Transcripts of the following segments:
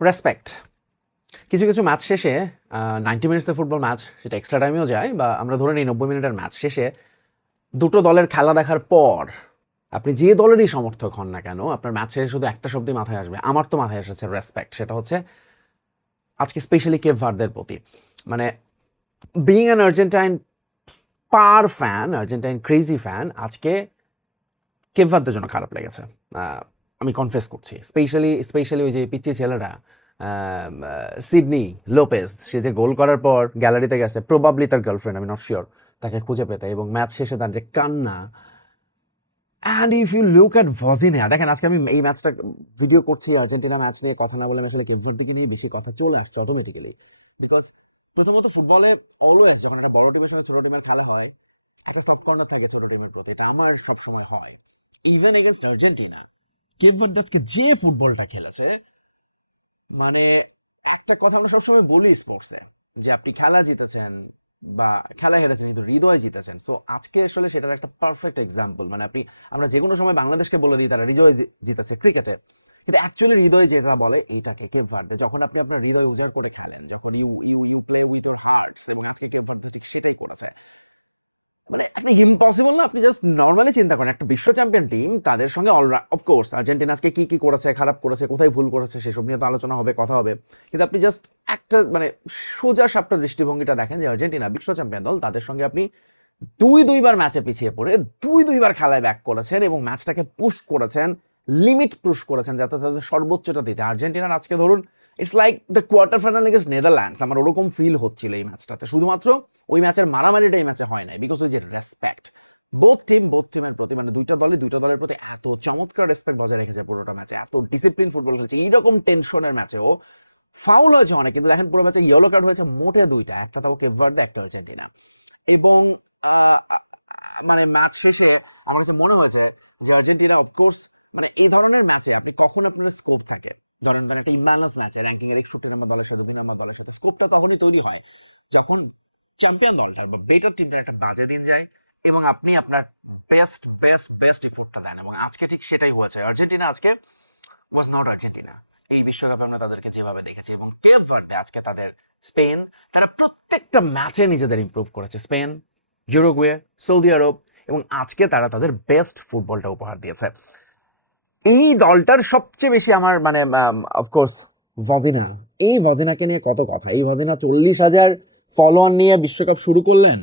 Respect. কিছু কিছু match শেষে 90 মিনিটসের ফুটবল ম্যাচ, সেটা এক্সট্রা টাইমেও যায়, বা আমরা ধরে নিই 90 মিনিটের ম্যাচ শেষে দুটো দলের খেলা দেখার পর আপনি যে দলেরই সমর্থক হন না কেন, আপনার ম্যাচ শেষে শুধু একটা শব্দই মাথায় আসবে, আমার তো মাথায় এসেছে রেসপেক্ট। সেটা হচ্ছে আজকে স্পেশালি কেপ ভার্দের প্রতি, মানে being an Argentine fan, Argentine crazy fan, আজকে কেপ ভার্দের জন্য খারাপ লেগেছে। আমি কনফেস করছি, স্পেশালি ওই যে পিচ্চি ছেলেটা সিডনি লোপেজ, সে যে গোল করার পর গ্যালারিতে গেছে, প্রবাবলি তার গার্লফ্রেন্ড, আমি নট শিওর, তাকে খুঁজে পেতে, এবং ম্যাচ শেষে তার যে কান্না। And if you look at Virginia, দেখেন আজকে আমি এই ম্যাচটা ভিডিও করছি, আর্জেন্টিনা ম্যাচ নিয়ে কথা না বলে আমি আসলে কেপ ভার্দেকে নিয়ে বেশি কথা চলে আসছে অটোমেটিক্যালি। বিকজ প্রথমত ফুটবলে অলওয়েজ যখন একটা বড় টিমের সঙ্গে ছোটো টিমের খেলা হয়, একটা সফট কর্নার থাকে ছোটো টিমের প্রতি, এটা আমার সবসময় হয়। Even against Argentina, Cape Verde আজকে যে ফুটবলটা খেলেছে, মানে একটা কথা আমরা সবসময় বলি স্পোর্টসে, যে আপনি খেলা জিতেছেন বা খেলা হেরেছেন কিন্তু হৃদয় জিতেছেন। সো আজকে আসলে সেটার একটা পারফেক্ট এক্সাম্পল। মানে আমরা যে কোনো সময় বাংলাদেশকে বলে দিই তারা হৃদয় জিতেছে ক্রিকেটে, কিন্তু অ্যাকচুয়ালি হৃদয় যেটা বলে এইটাকে কেপ ভার্দে, যখন আপনি আপনার হৃদয় উজাড় করে খেলেন, যখন you you you play with your hearts, এবং আজকে কেপ ভার্দে ঠিক সেটাই করেছে। মানে একটা ইম্পসিবল না, আপনি জাস্ট নর্মালি চিন্তা করেন, একটা বিশ্ব চ্যাম্পিয়ন টিম, তাদের সঙ্গে অফকোর্স আর্জেন্টিনা আজকে কি করেছে, খারাপ করেছে, কোথায় ভুল করেছে, সেসব নিয়ে তো আলোচনা হবে, কথা হবে, কিন্তু আপনি জাস্ট একটা মানে সোজা সাপটা দৃষ্টিভঙ্গিটা দেখেন যে আর্জেন্টিনা বিশ্ব চ্যাম্পিয়ন দল, তাদের সঙ্গে আপনি দুইবার ম্যাচে পিছিয়ে পড়ে দুইবার খেলায় ব্যাক করেছেন এবং ম্যাচটাকে পুশ করেছেন, লিমিট পুশ করেছেন যাতে তাদের সর্বোচ্চটা দিতে। আর্জেন্টিনার আজকে ধরুন it's like the quarter final against Netherlands, আমার ওরকম ফিল হচ্ছিল এই ম্যাচটাতে। শুধুমাত্র ওই ম্যাচের মারামারিটা এই ম্যাচে হয় নাই, বিকজ ওই যে রেসপেক্ট বোথ টিমের প্রতি, মানে দুইটা দলের প্রতি এত চমৎকার রেসপেক্ট বজায় রেখেছে পুরোটা ম্যাচে, এত ডিসিপ্লিন ফুটবল খেলেছে। এইরকম টেনশনের ম্যাচেও ফাউল হয়েছে অনেক, কিন্তু দেখেন পুরো ম্যাচে ইয়েলো কার্ড হয়েছে মোটে দুইটা, একটা তাও কেপ ভার্দে, একটা আর্জেন্টিনা। এবং মানে ম্যাচ শেষে আমার কাছে মনে হয়েছে যে আর্জেন্টিনা অফকোর্স, মানে এই ধরনের ম্যাচে আপনি কখন আপনার স্কোপ থাকে, ধরেন একটা ইম্যালেন্স ম্যাচে র্যাঙ্কিংয়ের 61 নম্বর দলের সাথে 2 নম্বর দলের সাথে স্কোপটা তখনই তৈরি হয় যখন চ্যাম্পিয়ন দলটার বা বেটার টিমটার একটা বাজে দিন যায় এবং আপনি আপনার বেস্ট ইফোর্টটা দেন, এবং আজকে ঠিক সেটাই হয়েছে। আর্জেন্টিনা আজকে ওয়াজ নট আর্জেন্টিনা এই বিশ্বকাপে আমরা তাদেরকে যেভাবে দেখেছি, এবং কেপ ভার্দে আজকে স্পেন, তারা প্রত্যেকটা ম্যাচে নিজেদের ইমপ্রুভ করেছে। স্পেন, ইউরুগুয়ে, সৌদি আরব, এবং আজকে তারা তাদের বেস্ট ফুটবলটা উপহার দিয়েছে। এই দলটার সবচেয়ে বেশি আমার মানে অফকোর্স ভজিনাকে নিয়ে কত কথা। এই ভজিনা 40,000 ফলোয়ার নিয়ে বিশ্বকাপ শুরু করলেন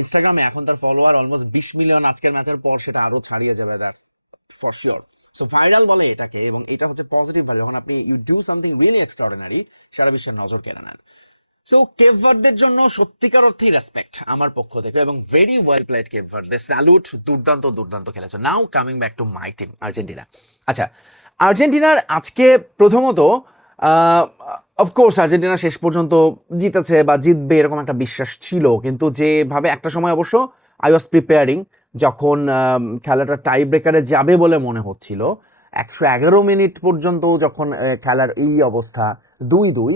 ইনস্টাগ্রামে, এখন তার ফলোয়ার অলমোস্ট 20 মিলিয়ন। আজকের ম্যাচের পর সেটা আরও ছাড়িয়ে যাবে, that's for sure. So viral বলে এটাকে, এবং এটা হচ্ছে পজিটিভ ভাইরাল, যখন আপনি you do something really extraordinary, সারা বিশ্বের নজর কেড়ে নেন। সো কেপ ভার্দের জন্য সত্যিকার অর্থেই রেসপেক্ট আমার পক্ষ থেকে, এবং very well played Cape Verde, salute, দুর্দান্ত খেলেছে। Now coming back to my team Argentina. আচ্ছা, আর্জেন্টিনার আজকে প্রথমত অফকোর্স আর্জেন্টিনা শেষ পর্যন্ত জিতেছে বা জিতবে এরকম একটা বিশ্বাস ছিল, কিন্তু যেভাবে একটা সময় অবশ্য আই ওয়াজ প্রিপেয়ারিং, যখন খেলাটা টাই ব্রেকারে যাবে বলে মনে হচ্ছিল, 111 মিনিট পর্যন্ত যখন খেলার এই অবস্থা 2-2,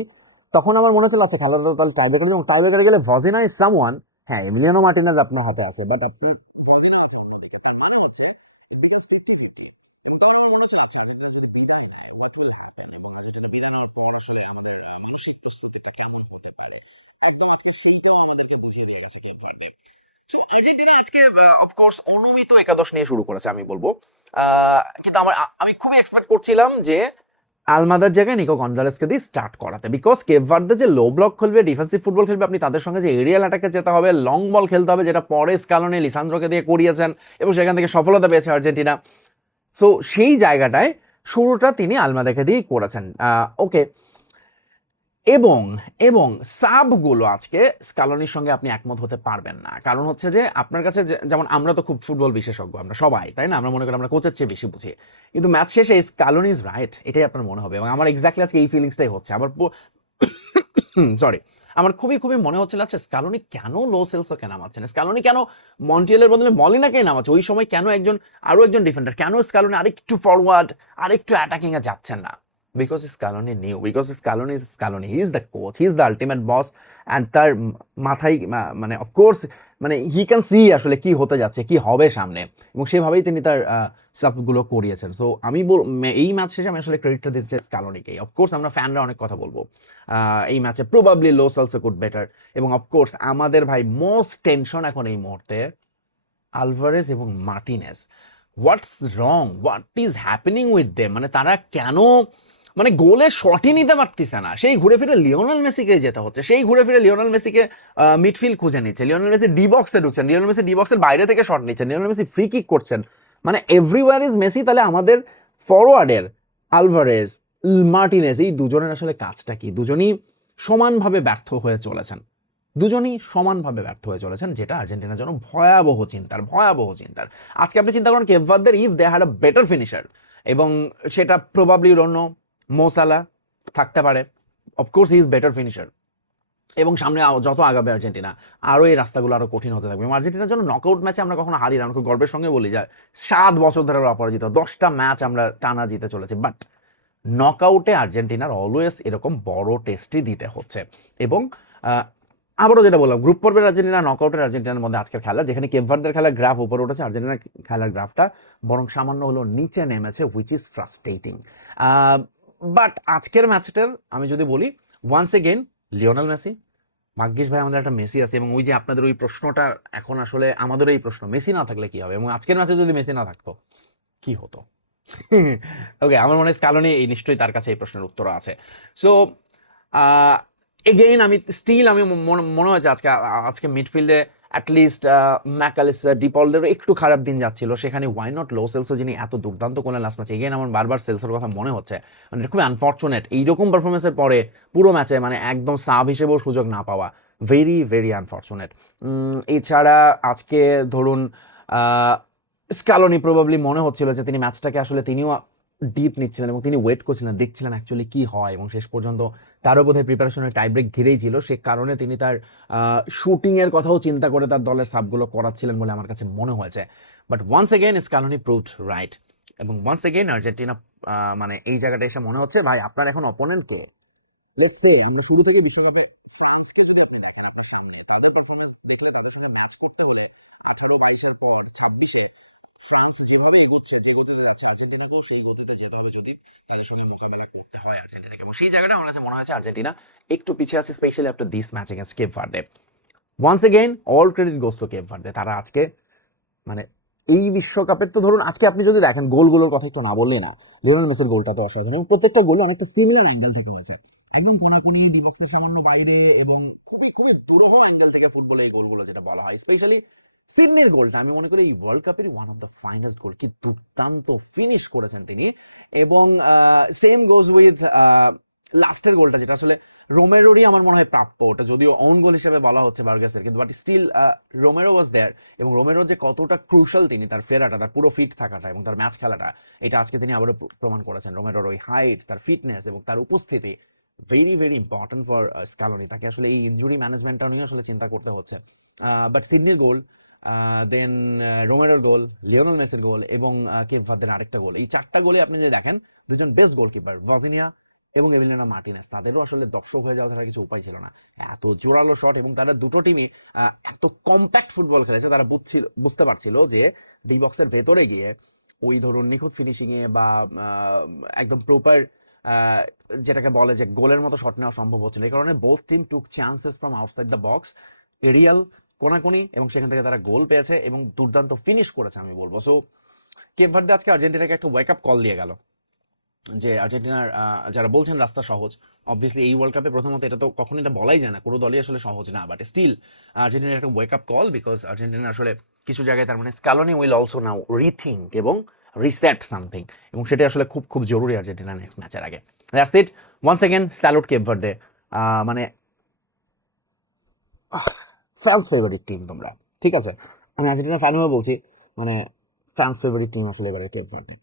তখন আমার মনে হচ্ছিল আচ্ছা খেলাটা তাহলে টাই ব্রেকারে, এবং টাই ব্রেকারে গেলে ভজিনা ইজ সামওয়ান, হ্যাঁ এমিলিয়ানো মার্টিনেজ আপনার হাতে আছে, বাট আপনার ভজিনা আছে অন্যদিকে, তার মানে হচ্ছে ইট বিকামস 50-50। এবং তখন আমার মনে হচ্ছিল আচ্ছা আর্জেন্টিনা যদি বিদায় নেয় হোয়াট উইল হ্যাপেন, এবং আর্জেন্টিনা বিদায় নেওয়ার পর আসলে আমাদের মানসিক প্রস্তুতিটা কেমন হতে পারে, একদম আজকে সেইটাও আমাদেরকে বুঝিয়ে দিয়ে গেছে কেপ ভার্দে। সো আর্জেন্টিনা আজকে অফকোর্স অনুমিত একাদশ নিয়ে শুরু করেছে আমি বলবো, কিন্তু আমি খুবই এক্সপেক্ট করছিলাম যে আলমাদার জায়গায় নিকো গনজালেসকে দিয়ে স্টার্ট করাতে, বিকজ কেপ ভার্দে যে লো ব্লক খেলবে, ডিফেন্সিভ ফুটবল খেলবে, আপনি তাদের সঙ্গে যে এরিয়াল অ্যাটাকে যেতে হবে, লং বল খেলতে হবে, যেটা পরে স্কালোনি লিসান্দ্রোকে দিয়ে করিয়েছেন এবং সেখান থেকে সফলতা পেয়েছে আর্জেন্টিনা। সো সেই জায়গাটায় শুরুটা তিনি আলমাদাকে দিয়েই করেছেন, ওকে। এবং সাবগুলো আজকে স্কালোনির সঙ্গে আপনি একমত হতে পারবেন না, কারণ হচ্ছে যে আপনার কাছে যেমন আমরা তো খুব ফুটবল বিশেষজ্ঞ, আমরা সবাই, তাই না, আমরা মনে করি আমরা কোচের চেয়ে বেশি বুঝি, কিন্তু ম্যাচ শেষে স্কালোনি ইজ রাইট, এটাই আপনার মনে হবে, এবং আমার এক্স্যাক্টলি আজকে এই ফিলিংসটাই হচ্ছে। আমার খুবই মনে হচ্ছিল আচ্ছা স্কালোনি কেন লো সেলসোকে নামাচ্ছেন, স্কালোনি কেন মন্টিয়েলের বদলে মলিনাকে নামাচ্ছে, ওই সময় কেন আরো একজন ডিফেন্ডার, কেন স্কালোনি আরেকটু ফরওয়ার্ড আরেকটু অ্যাটাকিং এ যাচ্ছেন না। Because Scaloni new, because Scaloni is Scaloni, he is the coach, he is the ultimate boss, and তার মাথায় মানে অফকোর্স মানে হি ক্যান সি আসলে কি হতে যাচ্ছে, কি হবে সামনে, এবং সেভাবেই তিনি তার সাবগুলো করিয়েছেন। সো আমি এই ম্যাচ শেষে আমি আসলে ক্রেডিটটা দিচ্ছি স্কালোনিকেই। অফকোর্স আমরা ফ্যানরা অনেক কথা বলবো এই ম্যাচে, probably lose also could better, এবং অফকোর্স আমাদের ভাই মোস্ট টেনশন এখন এই মুহূর্তে আলভারেজ এবং Martinez. What's wrong, what is happening with them, মানে তারা কেন মানে গোলে শটই নিতে পারতেছে না, সেই ঘুরে ফিরে লিওনেল মেসিকে যেতে হচ্ছে, সেই ঘুরে ফিরে লিওনেল মেসিকে মিডফিল্ড খুঁজে নিচ্ছে, লিওনেল মেসি ডি বক্সে ঢুকছেন, লিওনেল মেসি ডি বক্সের বাইরে থেকে শট নিচ্ছেন, লিওনেল মেসি ফ্রি কিক করছেন, মানে এভরিওয়ার ইজ মেসি। তাহলে আমাদের ফরওয়ার্ডের আলভারেজ, মার্টিনেজ, এই দুজনের আসলে কাজটা কি? দুজনই সমানভাবে ব্যর্থ হয়ে চলেছেন, দুজনই সমানভাবে ব্যর্থ হয়ে চলেছেন, যেটা আর্জেন্টিনার জন্য ভয়াবহ চিন্তার, ভয়াবহ চিন্তার। আজকে আপনি চিন্তা করেন কেপ ভার্দের if they had a better finisher, এবং সেটা প্রবাবলি অন্য মো সালা থাকতে পারে, of course he is better finisher, এবং সামনে যত আগাবে আর্জেন্টিনা আরও এই রাস্তাগুলো আরও কঠিন হতে থাকবে। এবং আর্জেন্টিনার জন্য নকআউট ম্যাচে আমরা কখনো হারি না, আমরা খুব গর্বের সঙ্গে বলি যায় 7 বছর ধরে অপরাজিত, 10টা ম্যাচ আমরা টানা জিতে চলেছি, বাট নকআউটে আর্জেন্টিনার অলওয়েজ এরকম বড় টেস্টই দিতে হচ্ছে। এবং আবারও যেটা বললাম, গ্রুপ পর্বের আর্জেন্টিনা, নকআউটের আর্জেন্টিনার মধ্যে আজকের খেলা, যেখানে কেপ ভার্দের খেলার গ্রাফ উপরে উঠেছে, আর্জেন্টিনার খেলার গ্রাফটা বরং সামান্য হলো নিচে নেমেছে, হুইচ ইজ ফ্রাস্ট্রেটিং। বাট আজকের ম্যাচটার আমি যদি বলি, ওয়ান্স এগেন লিওনেল মেসি, ভাগ্যিস ভাই আমাদের একটা মেসি আছে, এবং ওই যে আপনাদের ওই প্রশ্নটা এখন আসলে আমাদের এই প্রশ্ন, মেসি না থাকলে কি হবে, এবং আজকের ম্যাচে যদি মেসি না থাকতো কি হতো? ওকে, আমার মনে হয় স্কালোনি এই নিশ্চয়ই তার কাছে এই প্রশ্নের উত্তর আছে। সো এগেইন আমি স্টিল আমি মনে হয়েছে আজকে মিডফিল্ডে অ্যাটলিস্ট ম্যাকালিস্টার, ডিপলদেরও একটু খারাপ দিন যাচ্ছিল, সেখানে ওয়াই নট লো সেলসো, যিনি এত দুর্দান্ত করলেন লাস্ট ম্যাচে। এগেইন আমার বারবার সেলসোর কথা মনে হচ্ছে, মানে খুবই আনফর্চুনেট এইরকম পারফরমেন্সের পরে পুরো ম্যাচে মানে একদম সাব হিসেবেও সুযোগ না পাওয়া, ভেরি ভেরি আনফর্চুনেট। এছাড়া আজকে ধরুন স্কালোনি প্রবাবলি মনে হচ্ছিল যে তিনি ম্যাচটাকে আসলে তিনিও ডিপ নিচ্ছিলেন, এবং তিনি ওয়েট করছিলেন, দেখছিলেন অ্যাকচুয়ালি কি হয়, এবং শেষ পর্যন্ত তারও বোধহয় প্রিপারেশনের টাই ব্রেক ঘিরেই ছিল, সে কারণে তিনি তার শুটিংয়ের কথাও চিন্তা করে তার দলের সাবগুলো করাচ্ছিলেন বলে আমার কাছে মনে হয়েছে। But once again Scaloni proved right, এবং ওয়ান্স এগেইন আর্জেন্টিনা মানে এই জায়গাটা এসে মনে হচ্ছে ভাই আপনার এখন অপোনেন্ট কে। লেটস সে আমরা শুরু থেকে বিশ্বকাপে ফ্রান্সকে যদি আপনি দেখেন আপনার সামনে, তাদের পারফরমেন্স দেখলে তাদের সঙ্গে ম্যাচ করতে হলে 18-22-এর পর 26-এ ফ্রান্স যেভাবে এগোচ্ছে, যে গতিতে যাচ্ছে, আর্জেন্টিনাকেও সেই গতিতে যেতে হবে যদি তাদের সঙ্গে মোকাবেলা করতে হয় আর্জেন্টিনাকে। এবং সেই জায়গাটা আমার কাছে মনে হয়েছে আর্জেন্টিনা একটু পিছিয়ে আছে, specially after this match against Cape Verde. Once again all credit goes to Cape Verde. তারা আজকে মানে এই বিশ্বকাপের তো ধরুন আজকে আপনি যদি দেখেন গোলগুলোর কথা একটু না বললেই না, লিওনেল মেসির গোলটা তো অসাধারণ, এবং প্রত্যেকটা গোলে অনেকটা সিমিলার অ্যাঙ্গেল থেকে হয়েছে, একদম কোনাকুনি, ডি বক্সের সামান্য বাইরে, এবং খুবই খুবই দুরূহ অ্যাঙ্গেল থেকে ফুটবলে এই গোলগুলো যেটা বলা হয়। স্পেশালি সিডনির গোলটা আমি মনে করি এই ওয়ার্ল্ড কাপের ওয়ান অফ দ্য ফাইনেস্ট গোল, কি দুর্দান্ত ফিনিশ করেছেন তিনি। এবং সেম গোজ উইথ লাস্টের গোলটা, যেটা আসলে রোমেরোরই আমার মনে হয় প্রাপ্য, ওটা যদিও অন গোল হিসেবে বলা হচ্ছে বার্গাসের, কিন্তু বাট স্টিল রোমেরো ওয়াজ দেয়ার, এবং রোমেরো যে কতটা ক্রুশাল তিনি, তার ফেরাটা, তার পুরো ফিট থাকাটা এবং তার ম্যাচ খেলাটা, এটা আজকে তিনি আবারও প্রমাণ করেছেন। রোমেরোর ওই হাইট, তার ফিটনেস এবং তার উপস্থিতি very very important for Scaloni. তাকে আসলে এই ইনজুরি ম্যানেজমেন্টটা নিয়ে আসলে চিন্তা করতে হচ্ছে। But সিডনির goal, then রোমেরোর goal, Lionel মেসির গোল, এবং কেপ ভার্দের আরেকটা গোল, এই 4টা গোলে আপনি যদি দেখেন দুজন বেস্ট গোলকিপার ভাজিনিয়া এবং এমিলিয়ানো মার্টিনেস, তাদেরও আসলে দর্শক হয়ে যাওয়া ছাড়া কিছু উপায় ছিল না। এত জোরালো শট, এবং তারা দুটো টিমই এত কম্প্যাক্ট ফুটবল খেলেছে, তারা বুঝতে পারছিল যে ডি বক্সের ভেতরে গিয়ে ওই ধরুন নিখুঁত ফিনিশিংয়ে বা একদম প্রপার যেটাকে বলে যে গোলের মতো শট নেওয়া সম্ভব হচ্ছিল। এই কারণে both team took chances from outside the box, aerial, কোনাকুনি, এবং সেখান থেকে তারা গোল পেয়েছে এবং দুর্দান্ত ফিনিশ করেছে আমি বলবো। সো কেপ ভার্দে আজকে আর্জেন্টিনাকে একটা ওয়েক আপ কল দিয়ে গেল যে আর্জেন্টিনার যারা বলছেন রাস্তা সহজ, অবভিয়াসলি এই ওয়ার্ল্ড কাপে প্রথমত এটা তো কখনো এটা বলাই যায় না, কোনো দলই আসলে সহজ না, বাট স্টিল আর্জেন্টিনার একটা wake up call, because Argentina আসলে কিছু জায়গায় তার মানে Scaloni will also now rethink এবং রিসেট সামথিং, এবং সেটা আসলে খুব খুব জরুরি আর্জেন্টিনা নেক্সট ম্যাচের আগে। That's it, once again salute Cape Verde, মানে ফ্যান্স ফেভারিট টিম তোমরা, ঠিক আছে, আমি আর্জেন্টিনা ফ্যান হয়ে বলছি, মানে ফ্যান্স ফেভারিট টিম আসলে এবারে কেপ ভার্দে।